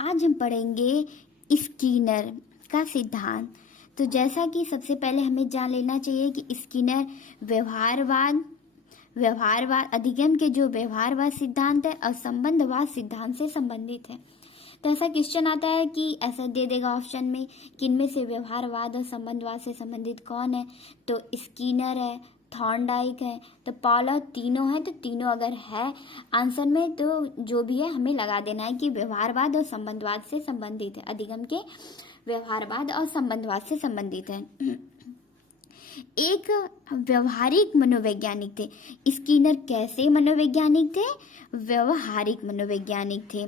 आज हम पढ़ेंगे स्किनर का सिद्धांत। तो जैसा कि सबसे पहले हमें जान लेना चाहिए कि स्किनर व्यवहारवाद अधिगम के जो व्यवहारवाद सिद्धांत है और संबंधवाद सिद्धांत से संबंधित है। तो ऐसा क्वेश्चन आता है कि ऐसा दे देगा ऑप्शन में कि इनमें से व्यवहारवाद और संबंधवाद से संबंधित कौन है, तो स्किनर है, थॉर्नडाइक है, तो पॉलर, तीनों है। तो तीनों अगर है आंसर में तो जो भी है हमें लगा देना है कि व्यवहारवाद और संबंधवाद से संबंधित है, अधिगम के व्यवहारवाद और संबंधवाद से संबंधित है। एक व्यवहारिक मनोवैज्ञानिक थे। स्किनर कैसे मनोवैज्ञानिक थे? व्यवहारिक मनोवैज्ञानिक थे।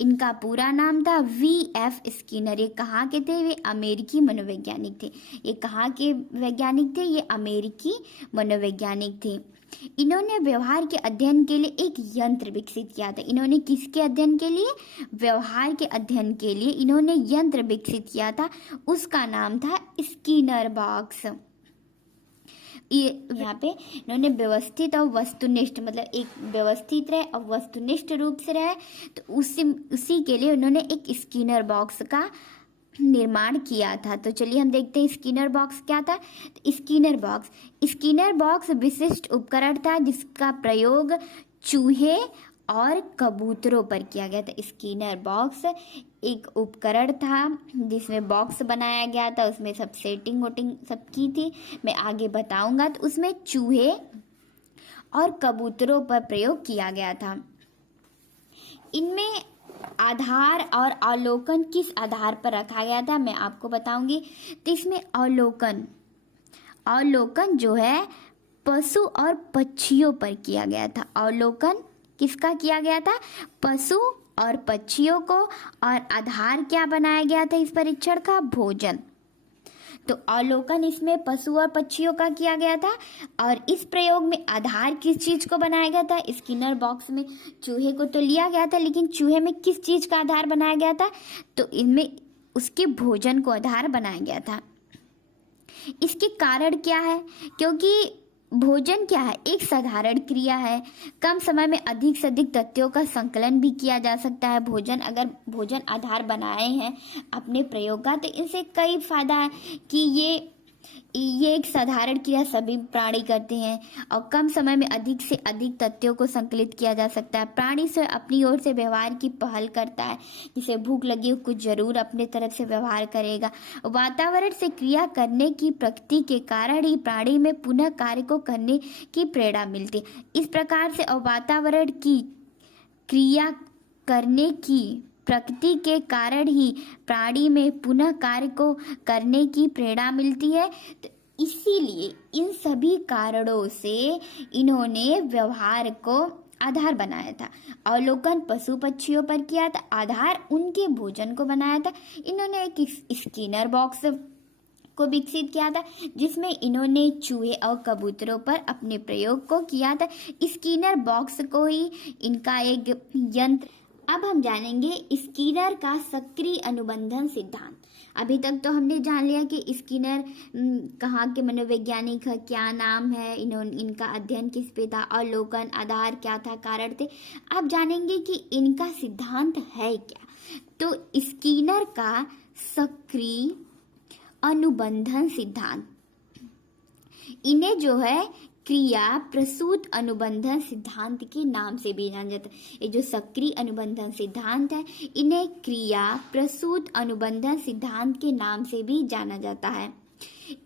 इनका पूरा नाम था V.F. स्किनर। ये कहाँ के थे? वे अमेरिकी मनोवैज्ञानिक थे। ये कहाँ के वैज्ञानिक थे? ये अमेरिकी मनोवैज्ञानिक थे। इन्होंने व्यवहार के अध्ययन के लिए एक यंत्र विकसित किया था। इन्होंने किसके अध्ययन के लिए? व्यवहार के अध्ययन के लिए इन्होंने यंत्र विकसित किया था। उसका नाम था स्किनर बॉक्स। यहाँ पे इन्होंने व्यवस्थित और वस्तुनिष्ठ, मतलब एक व्यवस्थित रहे और वस्तुनिष्ठ रूप से रहे, तो उसी के लिए उन्होंने एक स्किनर बॉक्स का निर्माण किया था। तो चलिए हम देखते हैं स्किनर बॉक्स क्या था। तो स्किनर बॉक्स विशिष्ट उपकरण था जिसका प्रयोग चूहे और कबूतरों पर किया गया था। स्किनर बॉक्स एक उपकरण था जिसमें बॉक्स बनाया गया था, उसमें सब सेटिंग वोटिंग सब की थी, मैं आगे बताऊंगा। तो उसमें चूहे और कबूतरों पर प्रयोग किया गया था। इनमें आधार और अवलोकन किस आधार पर रखा गया था मैं आपको बताऊंगी। तो इसमें अवलोकन जो है पशु और पक्षियों पर किया गया था। अवलोकन किसका किया गया था? पशु और पक्षियों को। और आधार क्या बनाया गया था इस परीक्षण का? भोजन। तो अवलोकन इसमें पशु और पक्षियों का किया गया था। और इस प्रयोग में आधार किस चीज को बनाया गया था? स्किनर बॉक्स में चूहे को तो लिया गया था, लेकिन चूहे में किस चीज का आधार बनाया गया था? तो इनमें उसके भोजन को आधार बनाया गया था। इसके कारण क्या है? क्योंकि भोजन क्या है? एक साधारण क्रिया है। कम समय में अधिक से अधिक तथ्यों का संकलन भी किया जा सकता है। अगर भोजन आधार बनाए हैं अपने प्रयोग का, तो इनसे कई फायदा है कि ये एक साधारण क्रिया सभी प्राणी करते हैं और कम समय में अधिक से अधिक तथ्यों को संकलित किया जा सकता है। प्राणी से अपनी ओर से व्यवहार की पहल करता है। जिसे भूख लगी हो कुछ जरूर अपने तरफ से व्यवहार करेगा। वातावरण से क्रिया करने की प्रकृति के कारण ही प्राणी में पुनः कार्य को करने की प्रेरणा मिलती है। इस प्रकार से वातावरण की क्रिया करने की प्रकृति के कारण ही प्राणी में पुनः कार्य को करने की प्रेरणा मिलती है। तो इसीलिए इन सभी कारणों से इन्होंने व्यवहार को आधार बनाया था। अवलोकन पशु पक्षियों पर किया था, आधार उनके भोजन को बनाया था। इन्होंने एक स्किनर बॉक्स को विकसित किया था जिसमें इन्होंने चूहे और कबूतरों पर अपने प्रयोग को किया था। स्किनर बॉक्स को ही इनका एक यंत्र। अब हम जानेंगे स्किनर का सक्रिय अनुबंधन सिद्धांत। अभी तक तो हमने जान लिया कि स्किनर कहाँ के मनोवैज्ञानिक है, क्या नाम है, इनका अध्ययन किस पे था, अवलोकन, आधार क्या था, कारण थे। अब जानेंगे कि इनका सिद्धांत है क्या। तो स्किनर का सक्रिय अनुबंधन सिद्धांत, इन्हें जो है क्रिया प्रसूत अनुबंधन सिद्धांत के नाम से भी जाना जाता है। ये जो सक्रिय अनुबंधन सिद्धांत है इन्हें क्रिया प्रसूत अनुबंधन सिद्धांत के नाम से भी जाना जाता है।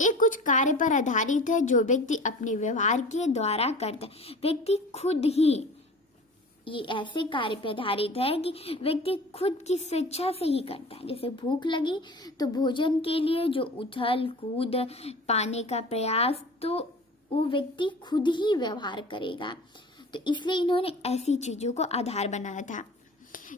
ये कुछ कार्य पर आधारित है जो व्यक्ति अपने व्यवहार के द्वारा करता है। व्यक्ति खुद ही ये ऐसे कार्य पर आधारित है कि व्यक्ति खुद की स्वेच्छा से ही करता है। जैसे भूख लगी तो भोजन के लिए जो उछल कूद पाने का प्रयास, तो वो व्यक्ति खुद ही व्यवहार करेगा। तो इसलिए इन्होंने ऐसी चीजों को आधार बनाया था।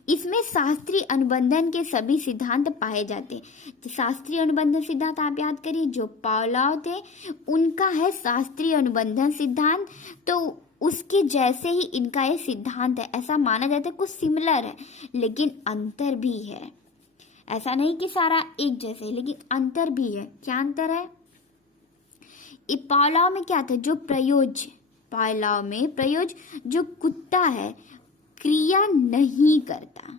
इसमें शास्त्रीय अनुबंधन के सभी सिद्धांत पाए जाते हैं। शास्त्रीय अनुबंधन सिद्धांत आप याद करिए, जो पावलोव थे उनका है शास्त्रीय अनुबंधन सिद्धांत। तो उसके जैसे ही इनका ये सिद्धांत है, ऐसा माना जाता है। कुछ सिमिलर है लेकिन अंतर भी है। ऐसा नहीं कि सारा एक जैसे, लेकिन अंतर भी है। क्या अंतर है? पावलोव में क्या था? पावलोव में प्रयोज जो कुत्ता है क्रिया नहीं करता।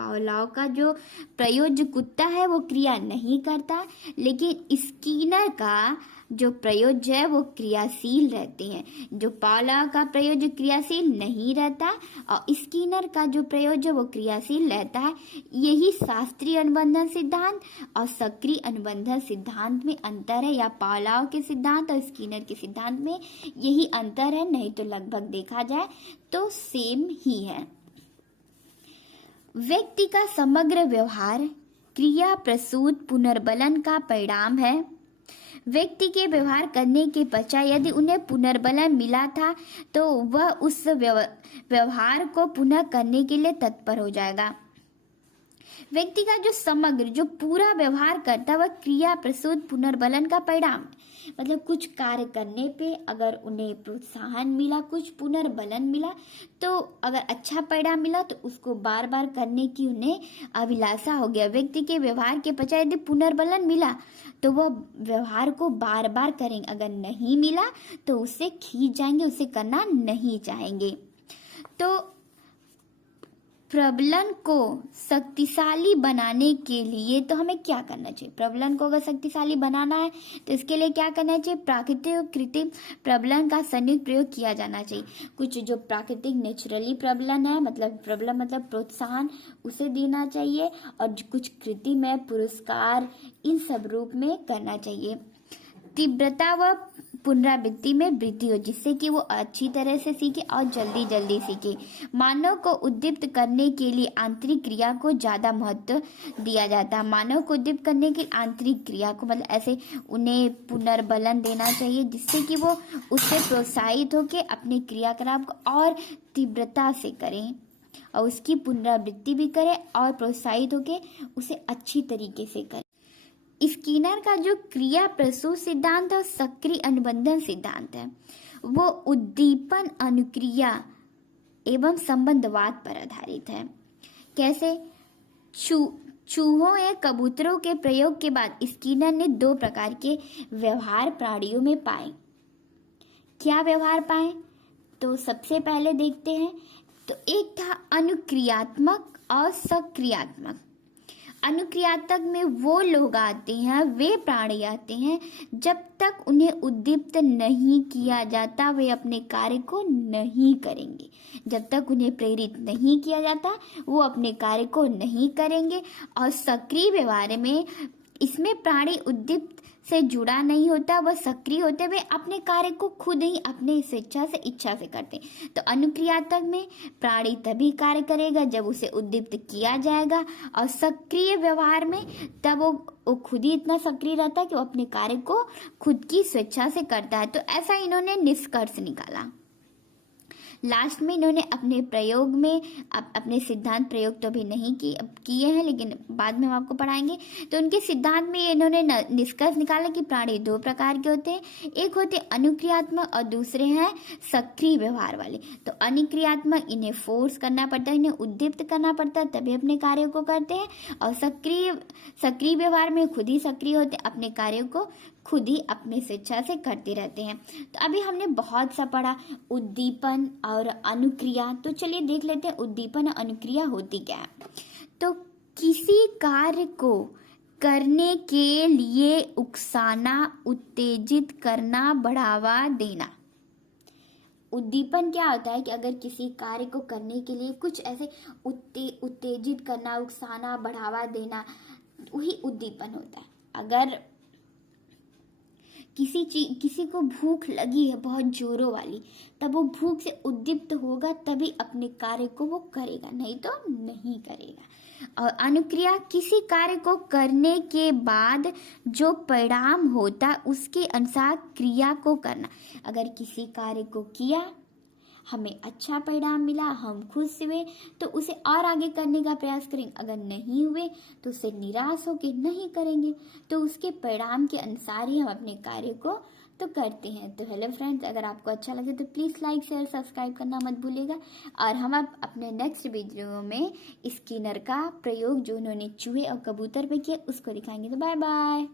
पावलोव का जो प्रयोग जो कुत्ता है वो क्रिया नहीं करता, लेकिन स्किनर का जो प्रयोग है वो क्रियाशील रहते हैं। जो पावलोव का प्रयोग क्रियाशील नहीं रहता और स्किनर का जो प्रयोग है वो क्रियाशील रहता है। यही शास्त्रीय अनुबंधन सिद्धांत और सक्रिय अनुबंधन सिद्धांत में अंतर है, या पावलोव के सिद्धांत और स्किनर के सिद्धांत में यही अंतर है, नहीं तो लगभग देखा जाए तो सेम ही है। व्यक्ति का समग्र व्यवहार क्रिया प्रसूत पुनर्बलन का परिणाम है। व्यक्ति के व्यवहार करने के पश्चात यदि उन्हें पुनर्बलन मिला था तो वह उस व्यवहार को पुनः करने के लिए तत्पर हो जाएगा। व्यक्ति का जो समग्र जो पूरा व्यवहार करता है वह क्रिया प्रसूत पुनर्बलन का परिणाम, मतलब कुछ कार्य करने पे अगर उन्हें प्रोत्साहन मिला, कुछ पुनर्बलन मिला, तो अगर अच्छा परिणाम मिला तो उसको बार बार करने की उन्हें अभिलाषा हो गया। व्यक्ति के व्यवहार के पश्चात यदि पुनर्बलन मिला तो वह व्यवहार को बार बार करेंगे, अगर नहीं मिला तो उससे खींच जाएंगे, उसे करना नहीं चाहेंगे। तो प्रबलन को शक्तिशाली बनाने के लिए तो हमें क्या करना चाहिए? प्रबलन को अगर शक्तिशाली बनाना है तो इसके लिए क्या करना चाहिए? प्राकृतिक और कृत्रिम प्रबलन का संयुक्त प्रयोग किया जाना चाहिए। कुछ जो प्राकृतिक नेचुरली प्रबलन है, मतलब प्रबलन मतलब प्रोत्साहन, उसे देना चाहिए, और कुछ कृत्रिम है पुरस्कार, इन सब रूप में करना चाहिए। तीव्रता व पुनरावृत्ति में वृद्धि हो, जिससे कि वो अच्छी तरह से सीखे और जल्दी जल्दी सीखे। मानव को उद्दीप्त करने के लिए आंतरिक क्रिया को ज़्यादा महत्व दिया जाता है। मानव को उद्दीप्त करने के आंतरिक क्रिया को, मतलब ऐसे उन्हें पुनर्बलन देना चाहिए जिससे कि वो उससे प्रोत्साहित होकर अपने क्रियाकलाप को और तीव्रता से करें और उसकी पुनरावृत्ति भी करें और प्रोत्साहित होकर उसे अच्छी तरीके से करें। स्किनर का जो क्रिया प्रसूत सिद्धांत और सक्रिय अनुबंधन सिद्धांत है वो उद्दीपन अनुक्रिया एवं संबंधवाद पर आधारित है। कैसे? चूहों या कबूतरों के प्रयोग के बाद स्किनर ने दो प्रकार के व्यवहार प्राणियों में पाए। क्या व्यवहार पाए? तो सबसे पहले देखते हैं, तो एक था अनुक्रियात्मक और सक्रियात्मक। अनुक्रियात्मक में वो लोग आते हैं, वे प्राणी आते हैं जब तक उन्हें उद्दीप्त नहीं किया जाता वे अपने कार्य को नहीं करेंगे। जब तक उन्हें प्रेरित नहीं किया जाता वो अपने कार्य को नहीं करेंगे। और सक्रिय व्यवहार में इसमें प्राणी उद्दीप्त से जुड़ा नहीं होता, वह सक्रिय होते हुए अपने कार्य को खुद ही अपने स्वेच्छा से इच्छा से करते हैं। तो अनुक्रियात्मक में प्राणी तभी कार्य करेगा जब उसे उद्दीप्त किया जाएगा, और सक्रिय व्यवहार में तब वो खुद ही इतना सक्रिय रहता है कि वो अपने कार्य को खुद की स्वेच्छा से करता है। तो ऐसा इन्होंने निष्कर्ष निकाला। लास्ट में इन्होंने अपने प्रयोग में अपने सिद्धांत प्रयोग तो अभी नहीं किए हैं, लेकिन बाद में हम आपको पढ़ाएंगे। तो उनके सिद्धांत में इन्होंने निष्कर्ष निकाला कि प्राणी दो प्रकार के होते हैं, एक होते अनुक्रियात्मक और दूसरे हैं सक्रिय व्यवहार वाले। तो अनुक्रियात्मक इन्हें फोर्स करना पड़ता है, इन्हें उद्दीप्त करना पड़ता है तभी अपने कार्यों को करते हैं, और सक्रिय व्यवहार में खुद ही सक्रिय होते अपने कार्यों को खुद ही अपने स्वेच्छा से करते रहते हैं। तो अभी हमने बहुत सा पढ़ा उद्दीपन और अनुक्रिया। तो चलिए देख लेते हैं उद्दीपन और अनुक्रिया होती क्या है। तो किसी कार्य को करने के लिए उकसाना, उत्तेजित करना, बढ़ावा देना। उद्दीपन क्या होता है कि अगर किसी कार्य को करने के लिए कुछ ऐसे उत्तेजित करना, उकसाना, बढ़ावा देना, वही उद्दीपन होता है। अगर किसी को भूख लगी है बहुत जोरों वाली, तब वो भूख से उद्दीप्त होगा तभी अपने कार्य को वो करेगा, नहीं तो नहीं करेगा। और अनुक्रिया किसी कार्य को करने के बाद जो परिणाम होता उसके अनुसार क्रिया को करना। अगर किसी कार्य को किया, हमें अच्छा परिणाम मिला, हम खुश हुए तो उसे और आगे करने का प्रयास करेंगे। अगर नहीं हुए तो उससे निराश होकर नहीं करेंगे। तो उसके परिणाम के अनुसार ही हम अपने कार्य को तो करते हैं। तो हेलो फ्रेंड्स, अगर आपको अच्छा लगे तो प्लीज़ लाइक शेयर सब्सक्राइब करना मत भूलिएगा। और हम अब अपने नेक्स्ट वीडियो में स्किनर का प्रयोग जो उन्होंने चूहे और कबूतर पे किया उसको दिखाएंगे। तो बाय बाय।